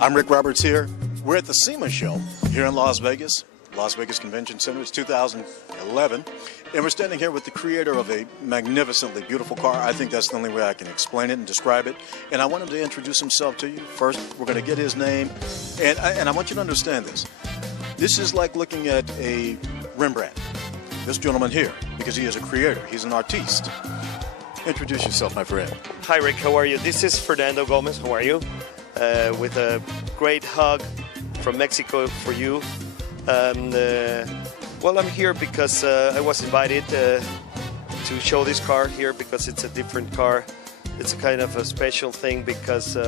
I'm Rick Roberts here. We're at the SEMA show here in Las Vegas Convention Center. It's 2011. And we're standing here with the creator of a magnificently beautiful car. I think that's the only way I can explain it and describe it. And I want him to introduce himself to you. First, we're going to get his name. And I want you to understand this. This is like looking at a Rembrandt. This gentleman here, because he is a creator. He's an artiste. Introduce yourself, my friend. Hi, Rick. How are you? This is Fernando Gomez. How are you? With a great hug from Mexico for you. And well, I'm here because I was invited to show this car here because it's a different car. It's a kind of a special thing because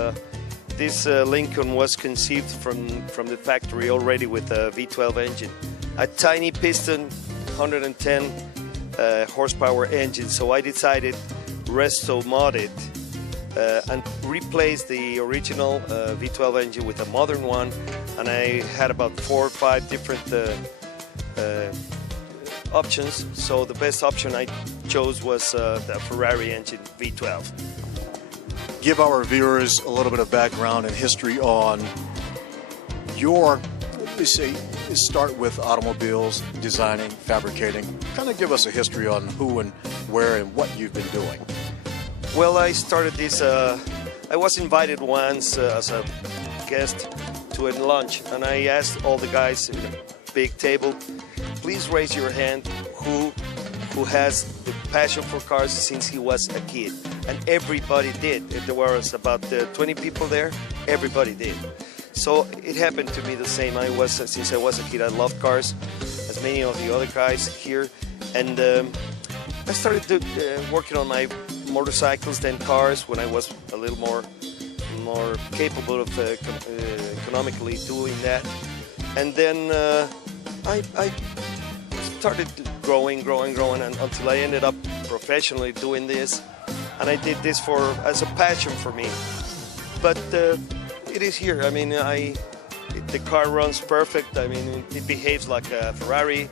this Lincoln was conceived from the factory already with a V12 engine, a tiny piston, 110 horsepower engine. So I decided resto mod it and replace the original V12 engine with a modern one. And I had about 4 or 5 different options. So the best option I chose was the Ferrari engine V12. Give our viewers a little bit of background and history on your, start with automobiles, designing, fabricating. Kind of give us a history on who and where and what you've been doing. Well, I started this, I was invited once as a guest to a lunch, and I asked all the guys in a big table, please raise your hand who has the passion for cars since he was a kid. And everybody did. There was about 20 people there, everybody did. So it happened to me the same. Since I was a kid, I loved cars, as many of the other guys here. And I started working on my motorcycles, then cars, when I was a little more capable of economically doing that. And then I started growing and until I ended up professionally doing this. And I did this as a passion for me. But it is here. I mean, the car runs perfect. I mean, it behaves like a Ferrari.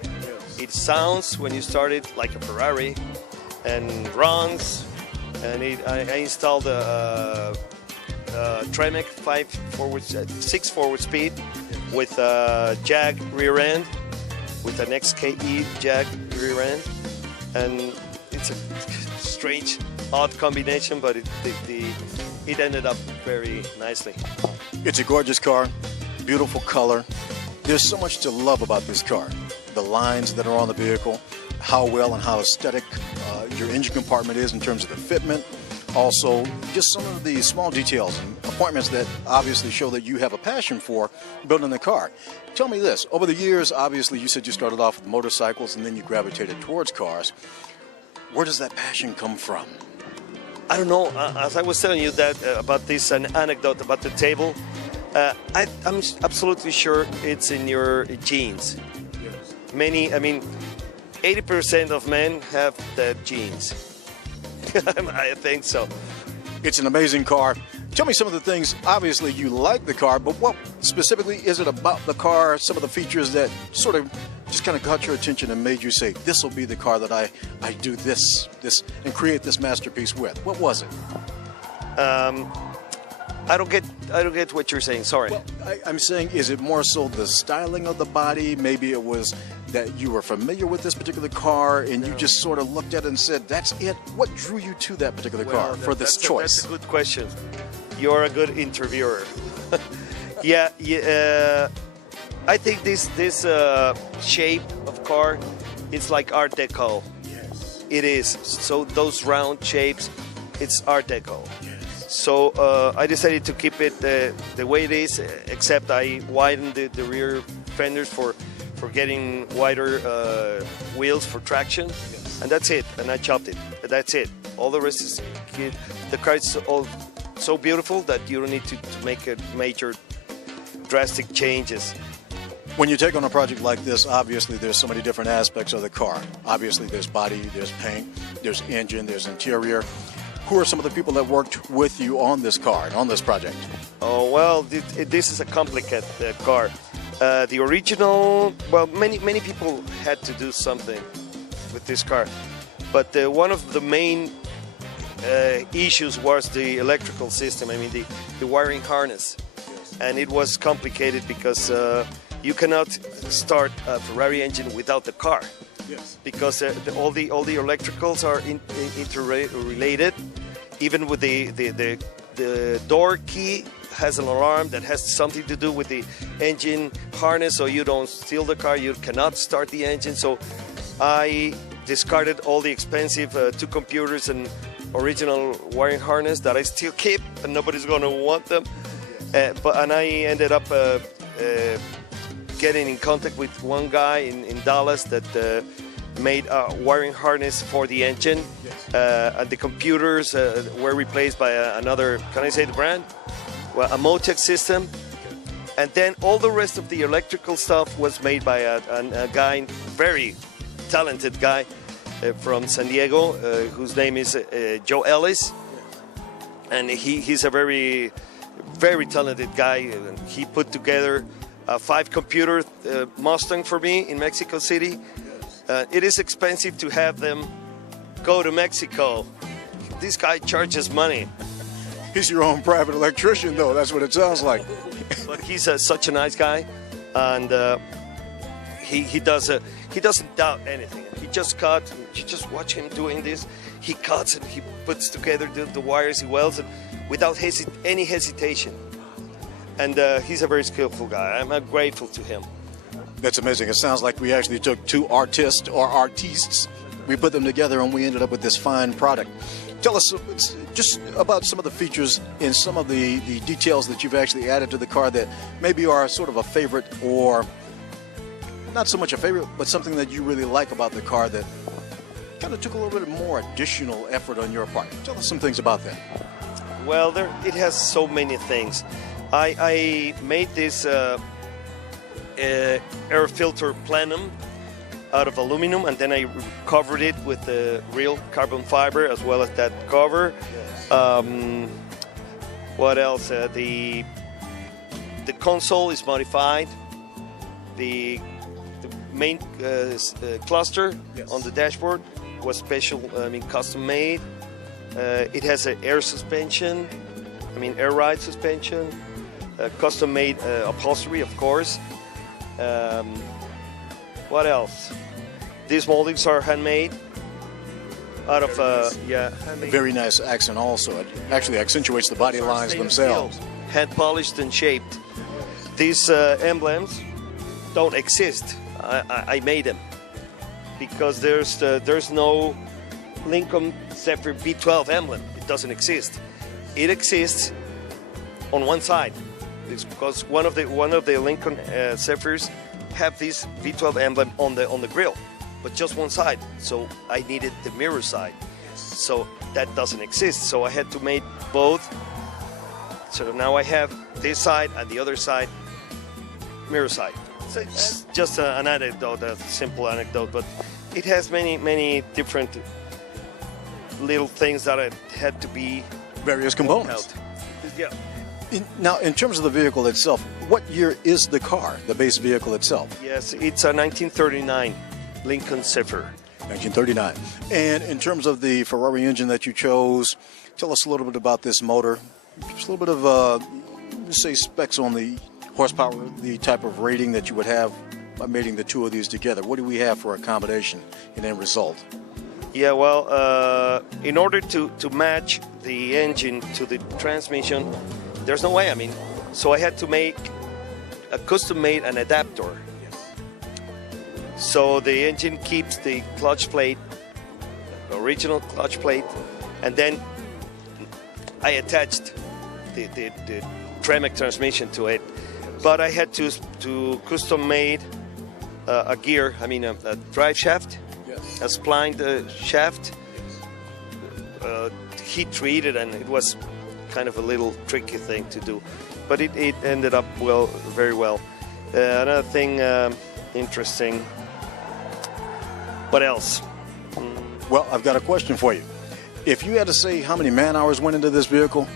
It sounds, when you start it, like a Ferrari, and runs. And I installed a Tremec 6 forward speed with a Jag rear end, with an XKE Jag rear end, and it's a strange, odd combination, but it ended up very nicely. It's a gorgeous car, beautiful color. There's so much to love about this car. The lines that are on the vehicle, how well and how aesthetic your engine compartment is in terms of the fitment. Also, just some of the small details and appointments that obviously show that you have a passion for building the car. Tell me this, over the years, obviously you said you started off with motorcycles and then you gravitated towards cars. Where does that passion come from? I don't know. As I was telling you that about this an anecdote about the table, I'm absolutely sure it's in your genes. Yes. 80% of men have the genes. I think so. It's an amazing car. Tell me some of the things. Obviously, you like the car, but what specifically is it about the car, some of the features that sort of just kind of caught your attention and made you say, this will be the car that I do this and create this masterpiece with? What was it? I don't get what you're saying. Sorry. Well, I'm saying, is it more so the styling of the body? Maybe it was that you were familiar with this particular car and you just sort of looked at it and said, that's it. What drew you to that particular car for this choice? That's a good question. You're a good interviewer. Yeah. I think this shape of car, it's like Art Deco. Yes. It is. So those round shapes, it's Art Deco. Yes. So I decided to keep it the way it is, except I widened the rear fenders for getting wider wheels for traction. Yes. And that's it. And I chopped it. That's it. All the rest is good. The car is all so beautiful that you don't need to make a major drastic changes. When you take on a project like this, obviously there's so many different aspects of the car. Obviously there's body, there's paint, there's engine, there's interior. Who are some of the people that worked with you on this car and on this project? Oh, well, this is a complicated car. The original, well, many people had to do something with this car. But one of the main issues was the electrical system. I mean the wiring harness, and it was complicated because you cannot start a Ferrari engine without the car. Yes. Because all the electricals are interrelated. Even with the door key has an alarm that has something to do with the engine harness, so you don't steal the car. You cannot start the engine. So I discarded all the expensive two computers and original wiring harness that I still keep, and nobody's going to want them. And I ended up getting in contact with one guy in Dallas that made a wiring harness for the engine. And the computers were replaced by another, can I say the brand? Well, a Motec system. And then all the rest of the electrical stuff was made by a guy, very talented guy from San Diego, whose name is Joe Ellis. And he's a very, very talented guy. He put together a 5-computer Mustang for me in Mexico City. It is expensive to have them go to Mexico. This guy charges money. He's your own private electrician, though. That's what it sounds like. But he's such a nice guy, and he doesn't doubt anything. He just cuts. You just watch him doing this. He cuts and he puts together the wires. He welds it without any hesitation. And he's a very skillful guy. I'm grateful to him. That's amazing. It sounds like we actually took two artists, we put them together, and we ended up with this fine product. Tell us just about some of the features and some of the details that you've actually added to the car that maybe are sort of a favorite, or not so much a favorite, but something that you really like about the car that kind of took a little bit more additional effort on your part. Tell us some things about that. Well, it has so many things. I made this air filter plenum out of aluminum, and then I covered it with the real carbon fiber as well as that cover. What else? The console is modified. The main cluster on the dashboard was custom made. It has an air suspension, air ride suspension, custom made upholstery, of course. What else? These moldings are handmade out of handmade. Very nice accent also. It actually accentuates the body lines themselves. Hand polished and shaped. These emblems don't exist. I made them because there's no Lincoln Zephyr V12 emblem. It doesn't exist. It exists on one side. It's because one of the Lincoln Zephyrs have this V12 emblem on the grill, but just one side. So I needed the mirror side. So that doesn't exist. So I had to make both. So now I have this side and the other side, mirror side. So it's just an anecdote, a simple anecdote, but it has many different little things that I had to be various components. Yeah. Now, in terms of the vehicle itself, what year is the car, the base vehicle itself? Yes, it's a 1939 Lincoln Zephyr. 1939. And in terms of the Ferrari engine that you chose, tell us a little bit about this motor. Just a little bit of, say, specs on the horsepower, the type of rating that you would have by mating the two of these together. What do we have for a combination and end result? Yeah, well, in order to match the engine to the transmission, there's no way. So I had to make a custom-made an adapter. So the engine keeps the clutch plate, original clutch plate, and then I attached the Tremec transmission to it. But I had to custom-made a gear, a drive shaft, a splined shaft, heat-treated, and it was kind of a little tricky thing to do, but it ended up very well. Another thing interesting. What else? Well, I've got a question for you. If you had to say how many man hours went into this vehicle,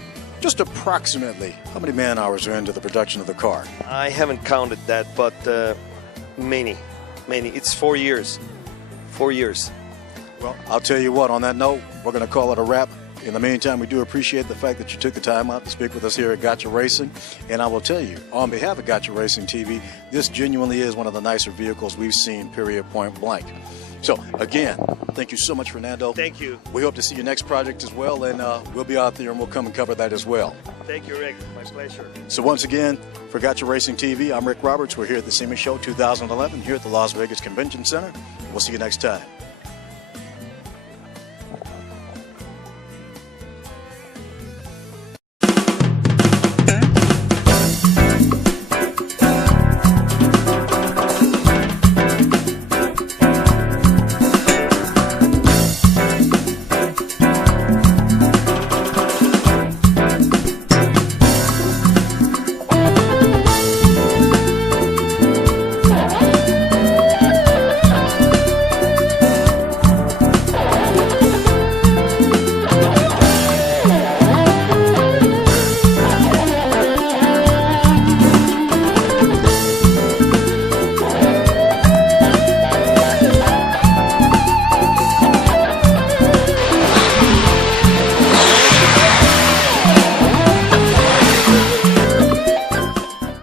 just approximately, how many man hours are into the production of the car? I haven't counted that, but many. It's 4 years. 4 years. Well, I'll tell you what, on that note, we're going to call it a wrap. In the meantime, we do appreciate the fact that you took the time out to speak with us here at Gotcha Racing. And I will tell you, on behalf of Gotcha Racing TV, this genuinely is one of the nicer vehicles we've seen, period, point blank. So, again, thank you so much, Fernando. Thank you. We hope to see your next project as well, and we'll be out there and we'll come and cover that as well. Thank you, Rick. My pleasure. So once again, for Gotcha Racing TV, I'm Rick Roberts. We're here at the SEMA Show 2011 here at the Las Vegas Convention Center. We'll see you next time.